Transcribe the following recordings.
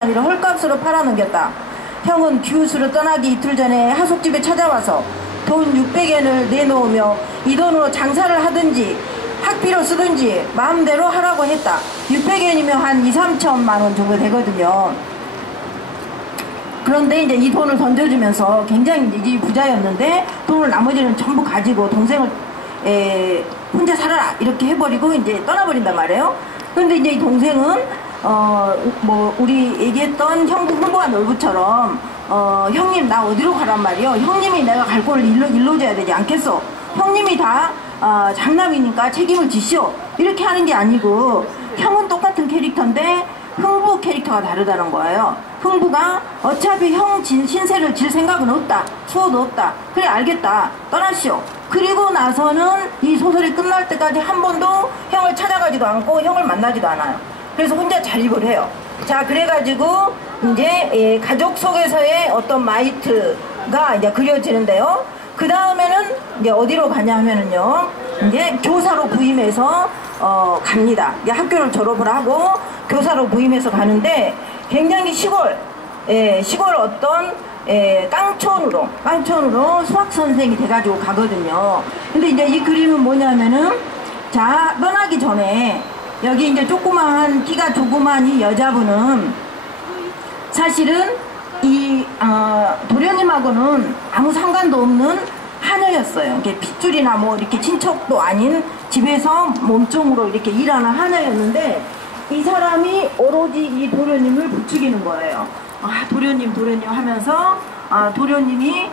아니라 헐값으로 팔아넘겼다. 형은 기우스로 떠나기 이틀 전에 하숙집에 찾아와서 돈 600엔을 내놓으며 이 돈으로 장사를 하든지 학비로 쓰든지 마음대로 하라고 했다. 600엔이면 한 2, 3천만 원 정도 되거든요. 그런데 이제 이 돈을 던져주면서 굉장히 이제 부자였는데 돈을 나머지는 전부 가지고 동생을 혼자 살아라 이렇게 해버리고 이제 떠나버린단 말이에요. 그런데 이제 이 동생은 우리 얘기했던 형부가 놀부처럼 형님 나 어디로 가란 말이요. 형님이 내가 갈 곳을 일러줘야 되지 않겠어. 형님이 다 장남이니까 책임을 지시오 이렇게 하는 게 아니고, 형은 똑같은 캐릭터인데 흥부 캐릭터가 다르다는 거예요. 흥부가 어차피 형 신세를 질 생각은 없다, 수호도 없다, 그래 알겠다 떠나시오. 그리고 나서는 이 소설이 끝날 때까지 한 번도 형을 찾아가지도 않고 형을 만나지도 않아요. 그래서 혼자 자립을 해요. 자, 그래가지고 이제 가족 속에서의 어떤 마이트가 이제 그려지는데요. 그 다음에는 이제 어디로 가냐 하면은요, 이제 교사로 부임해서 갑니다. 이제 학교를 졸업을 하고 교사로 부임해서 가는데, 굉장히 시골 어떤 깡촌으로 수학 선생이 돼가지고 가거든요. 근데 이제 이 그림은 뭐냐면은, 자, 떠나기 전에 여기 이제 키가 조그만 이 여자분은 사실은 이 도련님하고는 아무 상관도 없는 하녀였어요. 이게 핏줄이나 뭐 이렇게 친척도 아닌 집에서 몸종으로 이렇게 일하는 하녀였는데, 이 사람이 오로지 이 도련님을 부추기는 거예요. 도련님 하면서 도련님이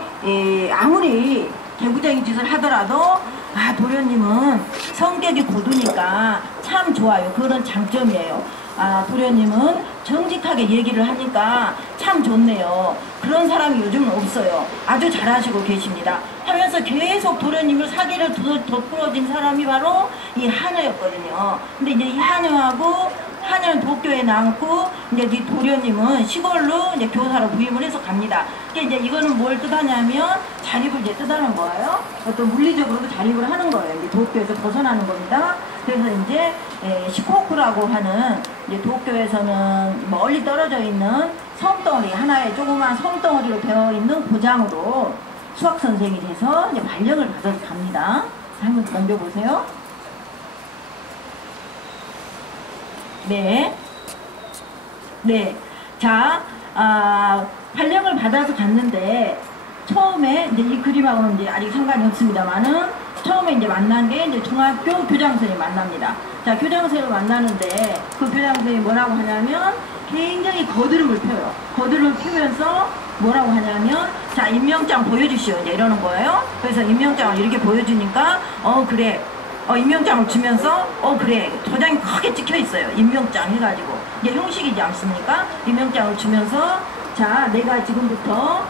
아무리 개구쟁이 짓을 하더라도 도련님은 성격이 고두니까 참 좋아요. 그런 장점이에요. 도련님은 정직하게 얘기를 하니까 참 좋네요. 그런 사람이 요즘은 없어요. 아주 잘하시고 계십니다 하면서 계속 도련님을 사기를 덧풀어진 사람이 바로 이 하녀였거든요. 근데 이제 이 하녀는 도쿄에 남고, 이제 이 도련님은 시골로 이제 교사로 부임을 해서 갑니다. 그러니까 이제 이거는 뭘 뜻하냐면 자립을 이제 뜻하는 거예요. 어떤 물리적으로도 자립을 하는 거예요. 이제 도쿄에서 벗어나는 겁니다. 그래서 이제 시코쿠라고 하는, 이제 도쿄에서는 멀리 떨어져 있는 섬덩어리, 하나의 조그만 섬덩어리로 되어 있는 고장으로 수학 선생이 돼서 이제 발령을 받아서 갑니다. 한번 넘겨보세요. 네. 자, 발령을 받아서 갔는데, 처음에 이제 이 그림하고는 이제 아직 상관이 없습니다만은, 처음에 이제 만난 게 이제 중학교 교장선생님 만납니다. 자, 교장선생님을 만나는데, 그 교장선생님이 뭐라고 하냐면, 굉장히 거드름을 펴요. 거드름을 피면서 뭐라고 하냐면, 자, 임명장 보여주시오 이제 이러는 거예요. 그래서 임명장을 이렇게 보여주니까, 그래. 임명장을 주면서 그래, 도장이 크게 찍혀있어요. 임명장 해가지고 이게 형식이지 않습니까? 임명장을 주면서, 자, 내가 지금부터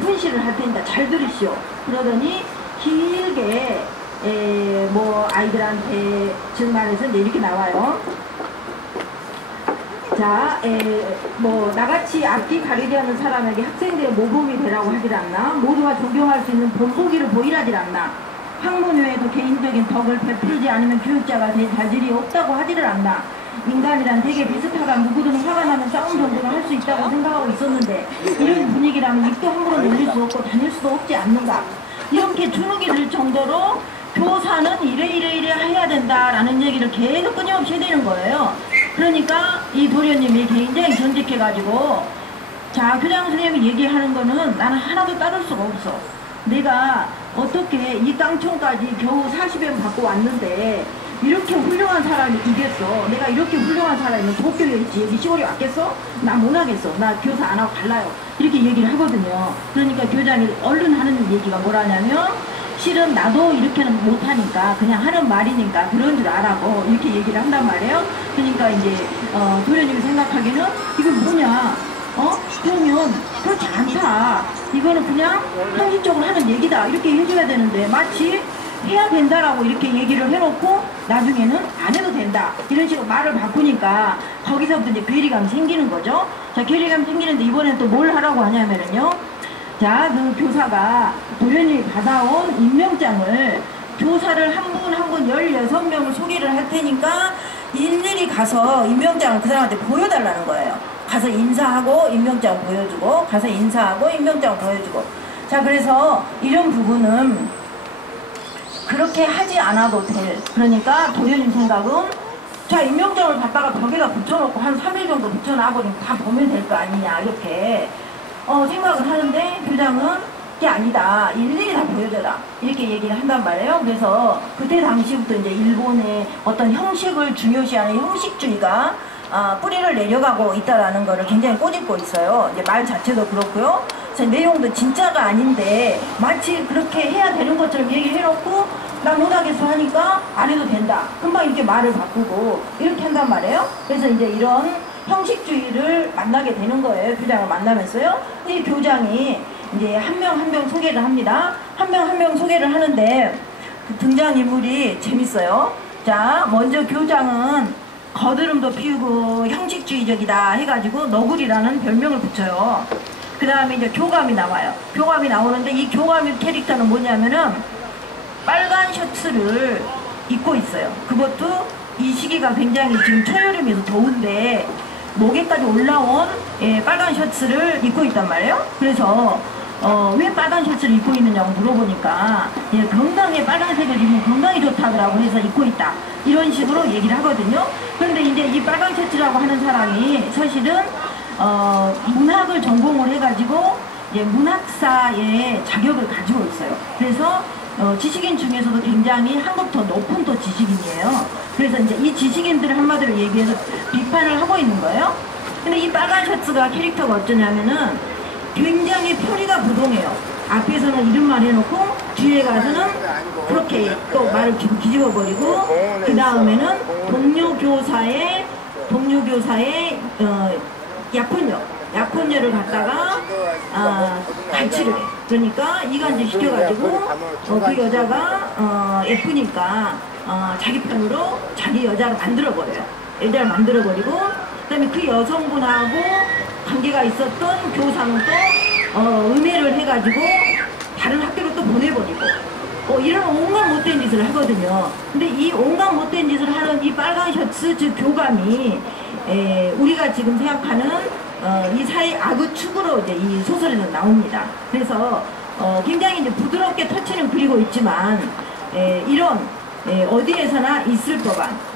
훈시를 할 테니까 잘 들으시오 그러더니 길게 뭐 아이들한테 증말해서 이제 이렇게 나와요. 자, 뭐 나같이 악기 가리게 하는 사람에게 학생들의 모범이 되라고 하질 않나, 모두가 존경할 수 있는 본보기를 보이라질 않나, 학문 외에도 개인적인 덕을 베풀지 않으면 교육자가 될 자질이 없다고 하지를 않나, 인간이란 되게 비슷하다, 누구든 화가 나면 싸움 정도는 할 수 있다고 생각하고 있었는데 이런 분위기라면 입도 함부로 놀릴 수 없고 다닐 수도 없지 않는가, 이렇게 주눅이 들 정도로 교사는 이래 해야 된다라는 얘기를 계속 끊임없이 해대는 거예요. 그러니까 이 도련님이 굉장히 전직해가지고, 자, 교장 선생님이 얘기하는 거는 나는 하나도 따를 수가 없어. 내가 어떻게 이 깡촌까지 겨우 40엔 받고 왔는데 이렇게 훌륭한 사람이 이겠어. 내가 이렇게 훌륭한 사람이면 도쿄에 있지 여기 시골에 왔겠어? 나 못하겠어. 나 교사 안 하고 갈라요. 이렇게 얘기를 하거든요. 그러니까 교장이 얼른 하는 얘기가 뭐라냐면, 실은 나도 이렇게는 못하니까 그냥 하는 말이니까 그런 줄 알아고 이렇게 얘기를 한단 말이에요. 그러니까 이제 도련님이 생각하기는 이건 뭐냐, 그러면 그렇지 않다, 이거는 그냥 형식적으로 하는 얘기다 이렇게 해줘야 되는데, 마치 해야 된다라고 이렇게 얘기를 해놓고 나중에는 안 해도 된다 이런 식으로 말을 바꾸니까 거기서부터 이제 괴리감이 생기는 거죠. 자, 괴리감이 생기는데 이번엔 또 뭘 하라고 하냐면은요, 자, 그 교사가 도련님이 받아온 임명장을, 교사를 한 분 16명을 소개를 할 테니까 일일이 가서 임명장을 그 사람한테 보여달라는 거예요. 가서 인사하고 임명장 보여주고 가서 인사하고 임명장 보여주고. 자, 그래서 이런 부분은 그렇게 하지 않아도 될, 그러니까 도련님 생각은 자, 임명장을 갖다가 벽에다 붙여놓고 한 3일 정도 붙여놔버리면 다 보면 될 거 아니냐, 이렇게 생각을 하는데 교장은 그게 아니다, 일일이 다 보여줘라, 이렇게 얘기를 한단 말이에요. 그래서 그때 당시부터 이제 일본의 어떤 형식을 중요시하는 형식주의가 뿌리를 내려가고 있다라는 거를 굉장히 꼬집고 있어요. 이제 말 자체도 그렇고요. 내용도 진짜가 아닌데 마치 그렇게 해야 되는 것처럼 얘기를 해놓고 나 못하겠어 하니까 안 해도 된다, 금방 이렇게 말을 바꾸고 이렇게 한단 말이에요. 그래서 이제 이런 형식주의를 만나게 되는 거예요, 교장을 만나면서요. 이 교장이 이제 한 명 한 명 소개를 합니다. 한 명 한 명 소개를 하는데 그 등장인물이 재밌어요. 자, 먼저 교장은 거드름도 피우고 형식주의적이다 해가지고 너구리라는 별명을 붙여요. 그 다음에 이제 교감이 나와요. 교감이 나오는데 이 교감의 캐릭터는 뭐냐면은 빨간 셔츠를 입고 있어요. 그것도 이 시기가 굉장히 지금 초여름이어서 더운데 목에까지 올라온 빨간 셔츠를 입고 있단 말이에요. 그래서 왜 빨간 셔츠를 입고 있느냐고 물어보니까 건강에 빨간색을 입으면 건강이 좋다더라고 해서 입고 있다, 이런 식으로 얘기를 하거든요. 그런데 이제 이 빨간 셔츠라고 하는 사람이 사실은 문학을 전공을 해가지고 이제 문학사의 자격을 가지고 있어요. 그래서 지식인 중에서도 굉장히 한급 더 높은 또 지식인이에요. 그래서 이제 이 지식인들을 한마디로 얘기해서 비판을 하고 있는 거예요. 근데 이 빨간 셔츠가 캐릭터가 어쩌냐면은 굉장히 표리가 부동해요. 앞에서는 이름만 해놓고 뒤에 가서는 그렇게 또 말을 뒤집어 버리고 그 다음에는 동료 교사의 약혼녀를 갖다가 갈취를 해. 그러니까 이간질 시켜가지고 그 여자가 예쁘니까 자기 편으로 자기 여자를 만들어버려요. 여자를 만들어버리고 그 다음에 그 여성분하고 관계가 있었던 교사는 또 음해를 해가지고 다른 학교로 또 보내버리고 이런 온갖 못된 짓을 하거든요. 근데 이 온갖 못된 짓을 하는 이 빨간 셔츠, 즉 교감이 우리가 지금 생각하는 이 사회 악의 축으로 이제 이 소설에서 나옵니다. 그래서 굉장히 이제 부드럽게 터치는 그리고 있지만 이런 어디에서나 있을 법한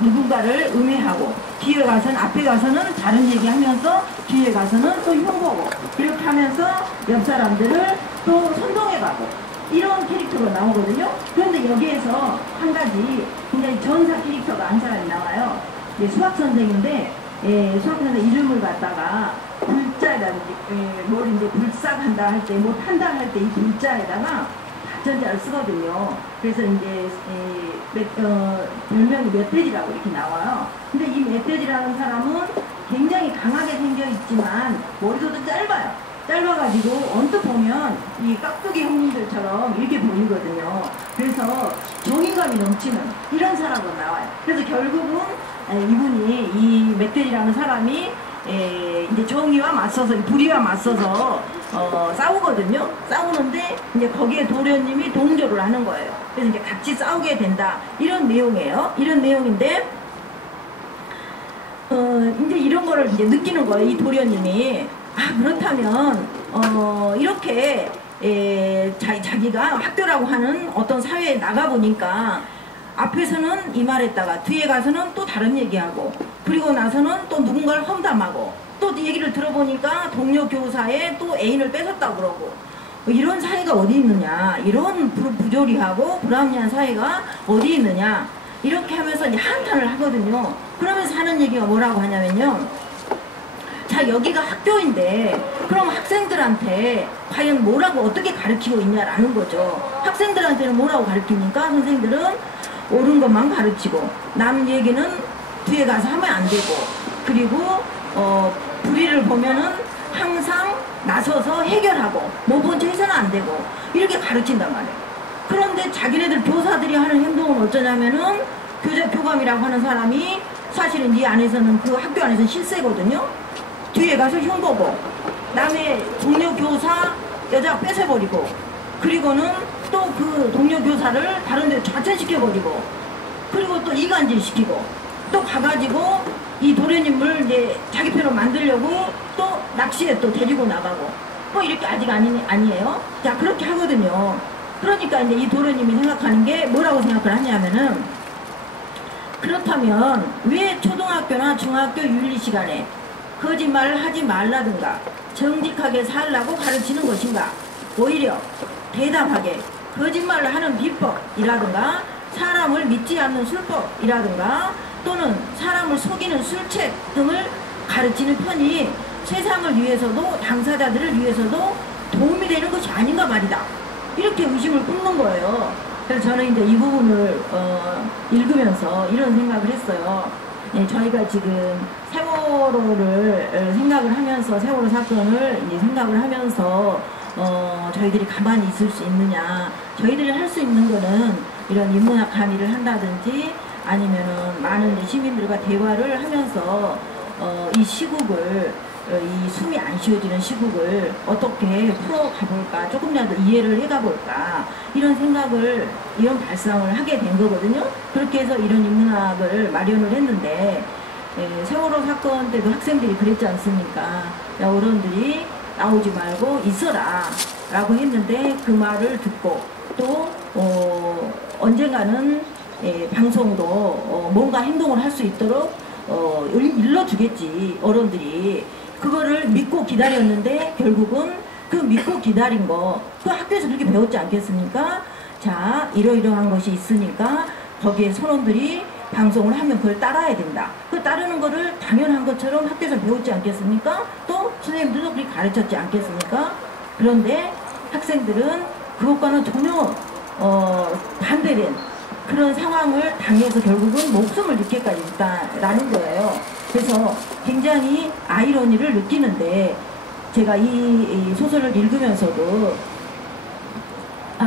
누군가를 음해하고 뒤에 가서는 앞에 가서는 다른 얘기하면서 뒤에 가서는 또 흉보고 이렇게 하면서 옆 사람들을 또 선동해가고 이런 캐릭터가 나오거든요. 그런데 여기에서 한 가지 굉장히 전사 캐릭터가 한 사람이 나와요. 수학 선생인데 수학 선생 이름을 갖다가 불자에다 뭘 이제 불삭한다 할 때 뭐 판다 할 때 이 불자에다가 가천자를 쓰거든요. 그래서 이제 별명이 멧돼지라고 이렇게 나와요. 근데 이 멧돼지라는 사람은 굉장히 강하게 생겨 있지만 머리도 짧아요. 짧아가지고 언뜻 보면 이 깍두기 형님들처럼 이렇게 보이거든요. 그래서 정의감이 넘치는 이런 사람으로 나와요. 그래서 결국은 이분이 이 멧돼지라는 사람이 이제 정의와 맞서서 불의와 맞서서 싸우거든요. 싸우는데 이제 거기에 도련님이 동조를 하는 거예요. 그래서 이제 같이 싸우게 된다, 이런 내용이에요. 이런 내용인데 이제 이런 거를 이제 느끼는 거예요. 이 도련님이 그렇다면 이렇게 자기가 학교라고 하는 어떤 사회에 나가보니까 앞에서는 이 말했다가 뒤에 가서는 또 다른 얘기하고 그리고 나서는 또 누군가를 험담하고 또 얘기를 들어보니까 동료 교사의 또 애인을 뺏었다고 그러고 이런 사회가 어디 있느냐, 이런 부조리하고 불합리한 사회가 어디 있느냐, 이렇게 하면서 이제 한탄을 하거든요. 그러면서 하는 얘기가 뭐라고 하냐면요, 자, 여기가 학교인데 그럼 학생들한테 과연 뭐라고 어떻게 가르치고 있냐라는 거죠. 학생들한테는 뭐라고 가르칩니까? 선생들은 옳은 것만 가르치고 남 얘기는 뒤에 가서 하면 안 되고, 그리고 불의를 보면은 항상 나서서 해결하고 못 본 척 해서는 안 되고 이렇게 가르친단 말이에요. 그런데 자기네들 교사들이 하는 행동은 어쩌냐면은 교감이라고 하는 사람이 사실은 이 안에서는 그 학교 안에서는 실세거든요. 뒤에 가서 흉보고 남의 동료 교사 여자 뺏어버리고 그리고는 또 그 동료 교사를 다른 데 좌천시켜버리고 그리고 또 이간질 시키고 또 가가지고 이 도련님을 이제 자기 편으로 만들려고 또 낚시에 또 데리고 나가고 뭐 이렇게 아직 아니에요. 자, 그렇게 하거든요. 그러니까 이제 이 도련님이 생각하는 게 뭐라고 생각을 하냐면은, 그렇다면 왜 초등학교나 중학교 윤리 시간에 거짓말을 하지 말라든가 정직하게 살라고 가르치는 것인가? 오히려 대담하게 거짓말을 하는 비법이라든가 사람을 믿지 않는 술법이라든가 또는 사람을 속이는 술책 등을 가르치는 편이 세상을 위해서도 당사자들을 위해서도 도움이 되는 것이 아닌가 말이다. 이렇게 의심을 품는 거예요. 그래서 저는 이제 이 부분을 읽으면서 이런 생각을 했어요. 예, 저희가 지금 세월호를 생각을 하면서, 세월호 사건을 이제 생각을 하면서 저희들이 가만히 있을 수 있느냐. 저희들이 할 수 있는 거는 이런 인문학 강의를 한다든지 아니면은 많은 시민들과 대화를 하면서 이 시국을, 이 숨이 안 쉬어지는 시국을 어떻게 풀어가볼까, 조금이라도 이해를 해가볼까, 이런 생각을, 이런 발상을 하게 된 거거든요. 그렇게 해서 이런 인문학을 마련을 했는데, 세월호 사건 때도 학생들이 그랬지 않습니까? 야, 어른들이 나오지 말고 있어라 라고 했는데, 그 말을 듣고 또 언젠가는 방송도 뭔가 행동을 할 수 있도록 일러주겠지, 어른들이. 그거를 믿고 기다렸는데 결국은 그 믿고 기다린 거, 그 학교에서 그렇게 배웠지 않겠습니까? 자, 이러이러한 것이 있으니까 거기에 선원들이 방송을 하면 그걸 따라야 된다. 그 따르는 거를 당연한 것처럼 학교에서 배웠지 않겠습니까? 또 선생님들도 그렇게 가르쳤지 않겠습니까? 그런데 학생들은 그것과는 전혀 반대된 그런 상황을 당해서 결국은 목숨을 잃게까지 있다라는 거예요. 그래서 굉장히 아이러니를 느끼는데, 제가 이 소설을 읽으면서도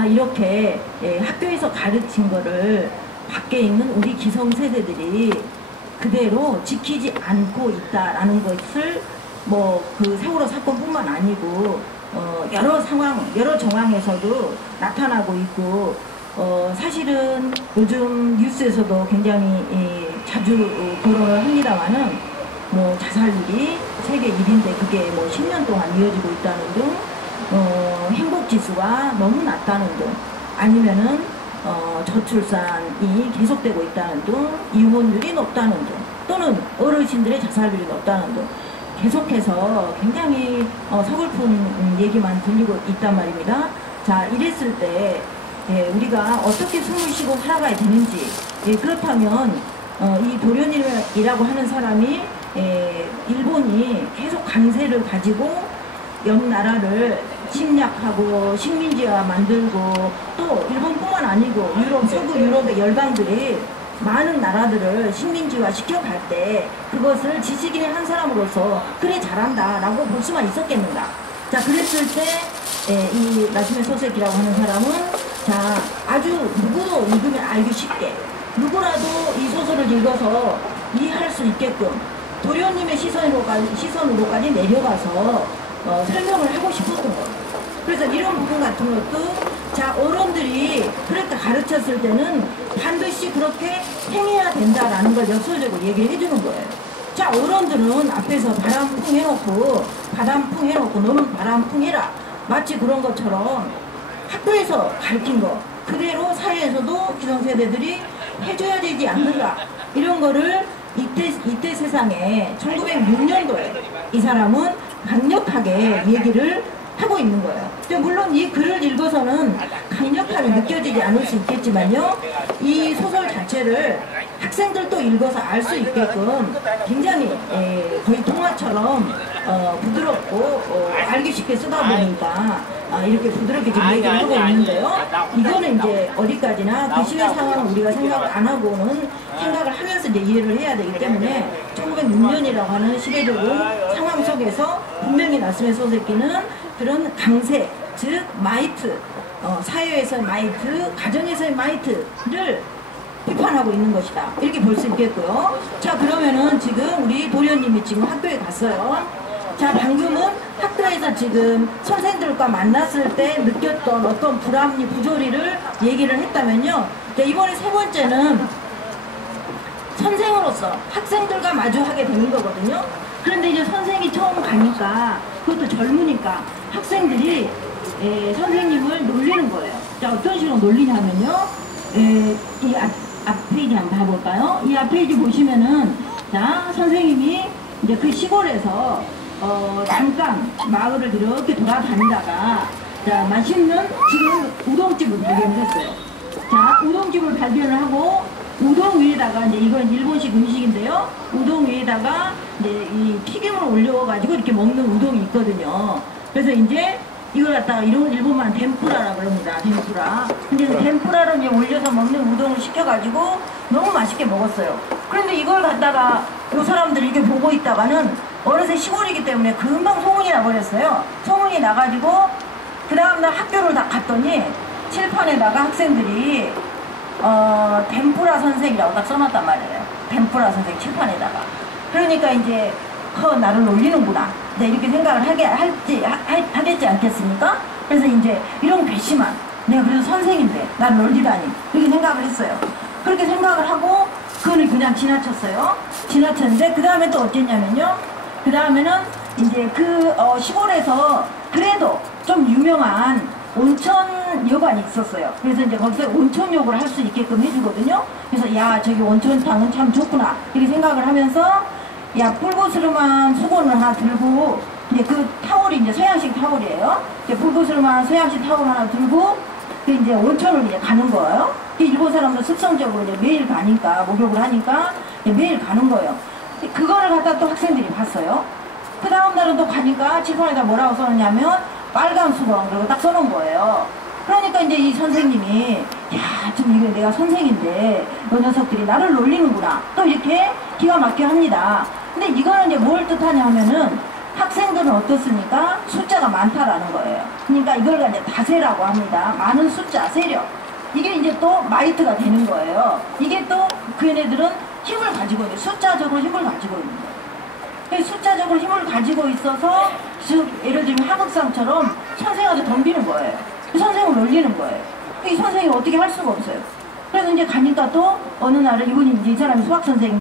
이렇게 학교에서 가르친 거를 밖에 있는 우리 기성세대들이 그대로 지키지 않고 있다라는 것을 뭐 그 세월호 사건뿐만 아니고 여러 상황, 여러 정황에서도 나타나고 있고, 사실은 요즘 뉴스에서도 굉장히 자주 거론을 합니다만은, 뭐 자살률이 세계 1위인데 그게 뭐 10년 동안 이어지고 있다는 등, 행복지수가 너무 낮다는 등, 아니면은 저출산이 계속되고 있다는 등, 이혼율이 높다는 등, 또는 어르신들의 자살률이 높다는 등 계속해서 굉장히 서글픈 얘기만 들리고 있단 말입니다. 자, 이랬을 때 우리가 어떻게 숨을 쉬고 살아가야 되는지, 그렇다면 이 도련이라고 하는 사람이 일본이 계속 강세를 가지고 옆 나라를 침략하고 식민지화 만들고, 또 일본뿐만 아니고 유럽, 서구 유럽의 열강들이 많은 나라들을 식민지화 시켜갈 때 그것을 지식인의 한 사람으로서 그래 잘한다 라고 볼 수만 있었겠는가. 자, 그랬을 때 이 나츠메 소세키라고 하는 사람은, 자, 아주 누구도 읽으면 알기 쉽게, 누구라도 이 소설을 읽어서 이해할 수 있게끔 도련님의 시선으로까지 내려가서 설명을 하고 싶었던 거예요. 그래서 이런 부분 같은 것도, 자, 어른들이 그렇게 가르쳤을 때는 반드시 그렇게 행해야 된다라는 걸 역설적으로 얘기를 해주는 거예요. 자, 어른들은 앞에서 바람풍 해놓고 너는 바람풍 해라, 마치 그런 것처럼 학교에서 가르친 거 그대로 사회에서도 기성세대들이 해줘야 되지 않는가, 이런 거를 이때 세상에 1906년도에 이 사람은 강력하게 얘기를 하고 있는 거예요. 물론 이 글을 읽어서는 강력하게 느껴지지 않을 수 있겠지만요, 이 소설 자체를 학생들도 읽어서 알 수 있게끔 굉장히 거의 동화처럼 부드럽고 알기 쉽게 쓰다 보니까 이렇게 부드럽게 지금 얘기를 하고 있는데요. 이거는 이제 어디까지나 그 시대 상황을 우리가 생각을 안 하고는 생각을 하면서 이제 이해를 해야 되기 때문에, 1906년이라고 하는 시대적인 상황 속에서 분명히 나츠메 소세키는 그런 강세, 즉 마이트, 사회에서의 마이트, 가정에서의 마이트를 비판하고 있는 것이다, 이렇게 볼 수 있겠고요. 자, 그러면은 지금 우리 도련님이 지금 학교에 갔어요. 자, 방금은 학교에서 지금 선생들과 만났을 때 느꼈던 어떤 불합리, 부조리를 얘기를 했다면요, 자, 이번에 세 번째는 선생으로서 학생들과 마주하게 되는 거거든요. 그런데 이제 선생이 처음 가니까, 그것도 젊으니까 학생들이 선생님을 놀리는 거예요. 자, 어떤 식으로 놀리냐면요. 이 앞 페이지 한번 봐볼까요? 이 앞 페이지 보시면은, 자, 선생님이 이제 그 시골에서 잠깐 마을을 이렇게 돌아다니다가, 자, 맛있는 지금 우동집을 발견했어요. 자, 우동집을 발견을 하고, 우동 위에다가, 이제 이건 일본식 음식인데요. 우동 위에다가 이제 이 튀김을 올려가지고 이렇게 먹는 우동이 있거든요. 그래서 이제 이걸 갖다가 일본만 덴푸라라고 그럽니다. 덴푸라. 근데 그 덴푸라로 이제 올려서 먹는 우동을 시켜가지고 너무 맛있게 먹었어요. 그런데 이걸 갖다가 요 사람들이 이렇게 보고 있다가는 어느새 시골이기 때문에 금방 소문이 나버렸어요. 소문이 나가지고 그 다음날 학교를 다 갔더니 칠판에다가 학생들이 덴푸라 선생이라고 딱 써놨단 말이에요. 덴푸라 선생 칠판에다가. 그러니까 이제 나를 놀리는구나. 네, 이렇게 생각을 하겠지 않겠습니까? 그래서 이제 이런 괘씸한, 내가 그래도 선생인데 나를 놀리다니, 이렇게 생각을 했어요. 그렇게 생각을 하고 그거는 그냥 지나쳤어요. 지나쳤는데 그 다음에 또 어땠냐면요. 그 다음에는 이제 그 시골에서 그래도 좀 유명한 온천여관이 있었어요. 그래서 이제 거기서 온천욕을 할 수 있게끔 해주거든요. 그래서 야, 저기 온천탕은 참 좋구나, 이렇게 생각을 하면서 야, 뿔보스름한 수건을 하나 들고, 이제 그 타월이 이제 서양식 타월이에요. 이제 뿔보스름한 서양식 타월 하나 들고 이제 온천을 이제 가는 거예요. 일본 사람도 습성적으로 이제 매일 가니까, 목욕을 하니까 매일 가는 거예요. 그거를 갖다 또 학생들이 봤어요. 그 다음 날은 또 가니까 칠판에다 뭐라고 써놓냐면 빨간 수건, 그리고 딱 써놓은 거예요. 그러니까 이제 이 선생님이, 야, 좀 이게 내가 선생인데 이 녀석들이 나를 놀리는구나, 또 이렇게 기가 막혀 합니다. 근데 이거는 이제 뭘 뜻하냐 하면은 학생들은 어떻습니까? 숫자가 많다라는 거예요. 그러니까 이걸 이제 다세라고 합니다. 많은 숫자, 세력. 이게 이제 또 마이트가 되는 거예요. 이게 또 그 얘네들은 힘을 가지고 있는, 숫자적으로 힘을 가지고 있는 거예요. 숫자적으로 힘을 가지고 있어서 예를 들면 하극상처럼 선생한테 덤비는 거예요. 선생을 놀리는 거예요. 이 선생이 어떻게 할 수가 없어요. 그래서 이제 가니까 또 어느 날은 이분이 이제 이 사람이 수학 선생님